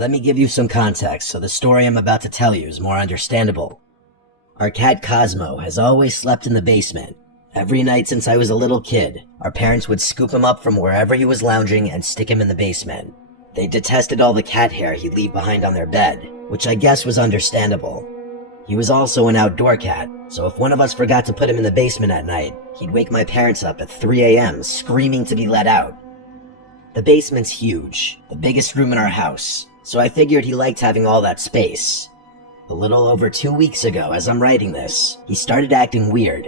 Let me give you some context so the story I'm about to tell you is more understandable. Our cat Cosmo has always slept in the basement. Every night since I was a little kid, our parents would scoop him up from wherever he was lounging and stick him in the basement. They detested all the cat hair he'd leave behind on their bed, which I guess was understandable. He was also an outdoor cat, so if one of us forgot to put him in the basement at night, he'd wake my parents up at 3 a.m. screaming to be let out. The basement's huge, the biggest room in our house, so I figured he liked having all that space. A little over 2 weeks ago, as I'm writing this, he started acting weird.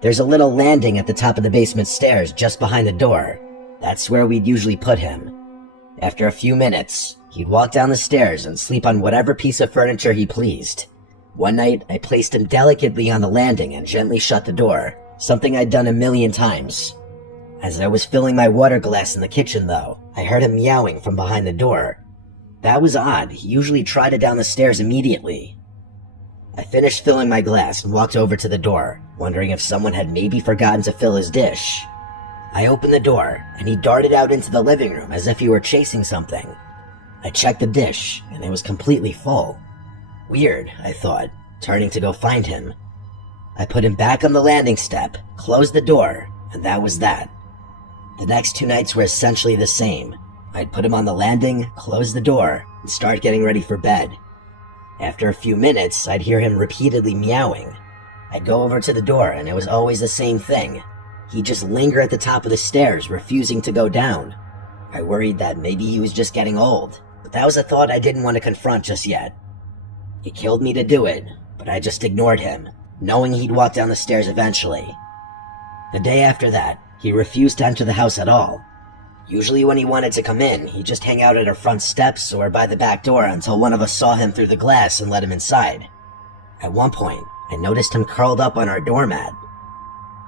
There's a little landing at the top of the basement stairs just behind the door. That's where we'd usually put him. After a few minutes, he'd walk down the stairs and sleep on whatever piece of furniture he pleased. One night, I placed him delicately on the landing and gently shut the door, something I'd done a million times. As I was filling my water glass in the kitchen, though, I heard him meowing from behind the door. That was odd. He usually trotted down the stairs immediately. I finished filling my glass and walked over to the door, wondering if someone had maybe forgotten to fill his dish. I opened the door, and he darted out into the living room as if he were chasing something. I checked the dish, and it was completely full. Weird, I thought, turning to go find him. I put him back on the landing step, closed the door, and that was that. The next 2 nights were essentially the same. I'd put him on the landing, close the door, and start getting ready for bed. After a few minutes, I'd hear him repeatedly meowing. I'd go over to the door, and it was always the same thing. He'd just linger at the top of the stairs, refusing to go down. I worried that maybe he was just getting old, but that was a thought I didn't want to confront just yet. It killed me to do it, but I just ignored him, knowing he'd walk down the stairs eventually. The day after that, he refused to enter the house at all. Usually when he wanted to come in, he'd just hang out at our front steps or by the back door until one of us saw him through the glass and let him inside. At one point, I noticed him curled up on our doormat.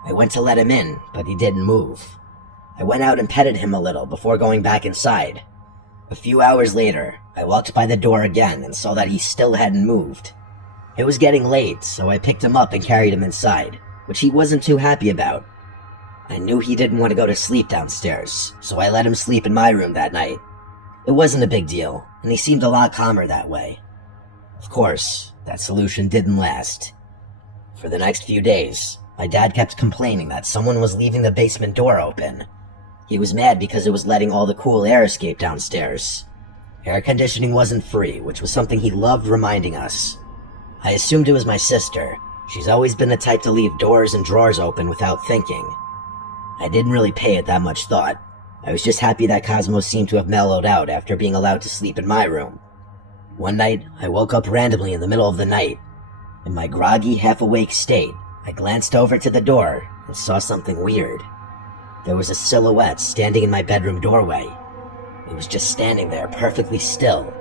I went to let him in, but he didn't move. I went out and petted him a little before going back inside. A few hours later, I walked by the door again and saw that he still hadn't moved. It was getting late, so I picked him up and carried him inside, which he wasn't too happy about. I knew he didn't want to go to sleep downstairs, so I let him sleep in my room that night. It wasn't a big deal, and he seemed a lot calmer that way. Of course, that solution didn't last. For the next few days, my dad kept complaining that someone was leaving the basement door open. He was mad because it was letting all the cool air escape downstairs. Air conditioning wasn't free, which was something he loved reminding us. I assumed it was my sister. She's always been the type to leave doors and drawers open without thinking. I didn't really pay it that much thought. I was just happy that Cosmo seemed to have mellowed out after being allowed to sleep in my room. One night, I woke up randomly in the middle of the night. In my groggy, half-awake state, I glanced over to the door and saw something weird. There was a silhouette standing in my bedroom doorway. It was just standing there, perfectly still.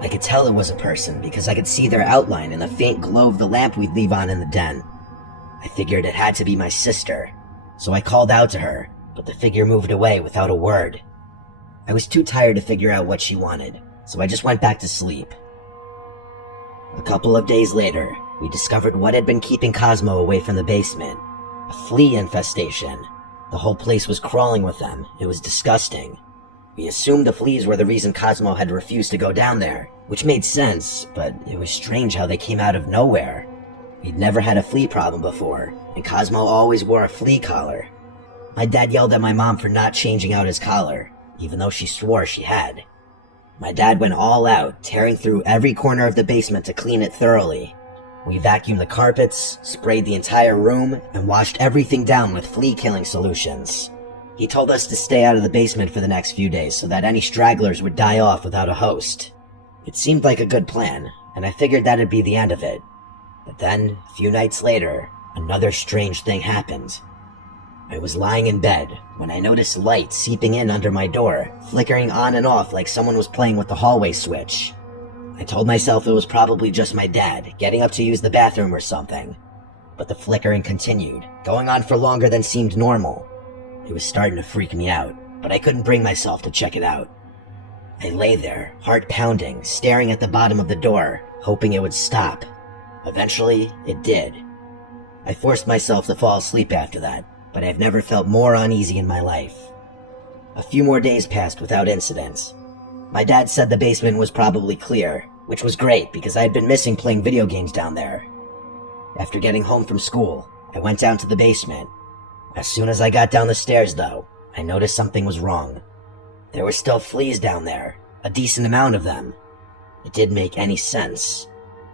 I could tell it was a person because I could see their outline in the faint glow of the lamp we'd leave on in the den. I figured it had to be my sister, so I called out to her, but the figure moved away without a word. I was too tired to figure out what she wanted, so I just went back to sleep. A couple of days later, we discovered what had been keeping Cosmo away from the basement. A flea infestation. The whole place was crawling with them. It was disgusting. We assumed the fleas were the reason Cosmo had refused to go down there, which made sense, but it was strange how they came out of nowhere. We'd never had a flea problem before, and Cosmo always wore a flea collar. My dad yelled at my mom for not changing out his collar, even though she swore she had. My dad went all out, tearing through every corner of the basement to clean it thoroughly. We vacuumed the carpets, sprayed the entire room, and washed everything down with flea-killing solutions. He told us to stay out of the basement for the next few days so that any stragglers would die off without a host. It seemed like a good plan, and I figured that'd be the end of it. But then, a few nights later, another strange thing happened. I was lying in bed when I noticed light seeping in under my door, flickering on and off like someone was playing with the hallway switch. I told myself it was probably just my dad, getting up to use the bathroom or something. But the flickering continued, going on for longer than seemed normal. It was starting to freak me out, but I couldn't bring myself to check it out. I lay there, heart pounding, staring at the bottom of the door, hoping it would stop. Eventually, it did. I forced myself to fall asleep after that, but I've never felt more uneasy in my life. A few more days passed without incidents. My dad said the basement was probably clear, which was great because I had been missing playing video games down there. After getting home from school, I went down to the basement. As soon as I got down the stairs, though, I noticed something was wrong. There were still fleas down there, a decent amount of them. It didn't make any sense.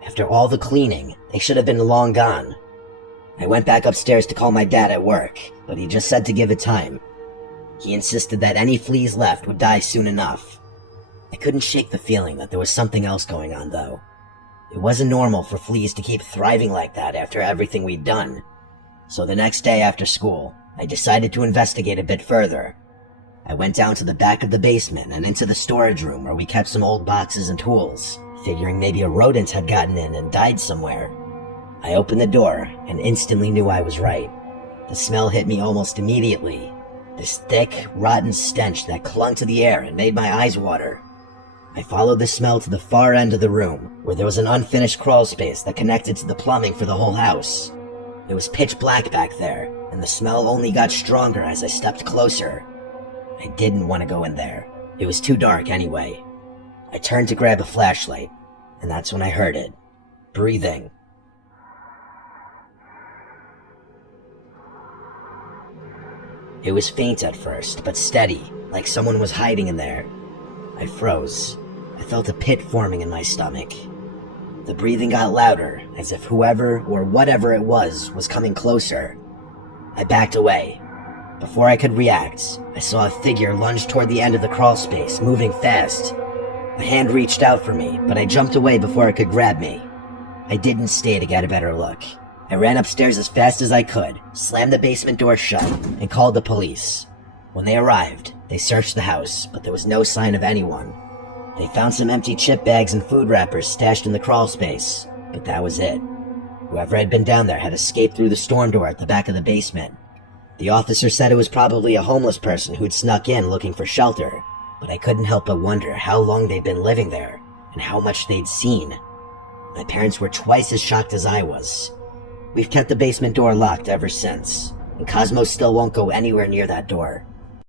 After all the cleaning, they should have been long gone. I went back upstairs to call my dad at work, but he just said to give it time. He insisted that any fleas left would die soon enough. I couldn't shake the feeling that there was something else going on, though. It wasn't normal for fleas to keep thriving like that after everything we'd done. So the next day after school, I decided to investigate a bit further. I went down to the back of the basement and into the storage room where we kept some old boxes and tools, figuring maybe a rodent had gotten in and died somewhere. I opened the door and instantly knew I was right. The smell hit me almost immediately. This thick, rotten stench that clung to the air and made my eyes water. I followed the smell to the far end of the room, where there was an unfinished crawl space that connected to the plumbing for the whole house. It was pitch black back there, and the smell only got stronger as I stepped closer. I didn't want to go in there. It was too dark anyway. I turned to grab a flashlight, and that's when I heard it. Breathing. It was faint at first, but steady, like someone was hiding in there. I froze. I felt a pit forming in my stomach. The breathing got louder, as if whoever or whatever it was coming closer. I backed away. Before I could react, I saw a figure lunge toward the end of the crawl space, moving fast. A hand reached out for me, but I jumped away before it could grab me. I didn't stay to get a better look. I ran upstairs as fast as I could, slammed the basement door shut, and called the police. When they arrived, they searched the house, but there was no sign of anyone. They found some empty chip bags and food wrappers stashed in the crawl space, but that was it. Whoever had been down there had escaped through the storm door at the back of the basement. The officer said it was probably a homeless person who'd snuck in looking for shelter, but I couldn't help but wonder how long they'd been living there, and how much they'd seen. My parents were twice as shocked as I was. We've kept the basement door locked ever since, and Cosmo still won't go anywhere near that door.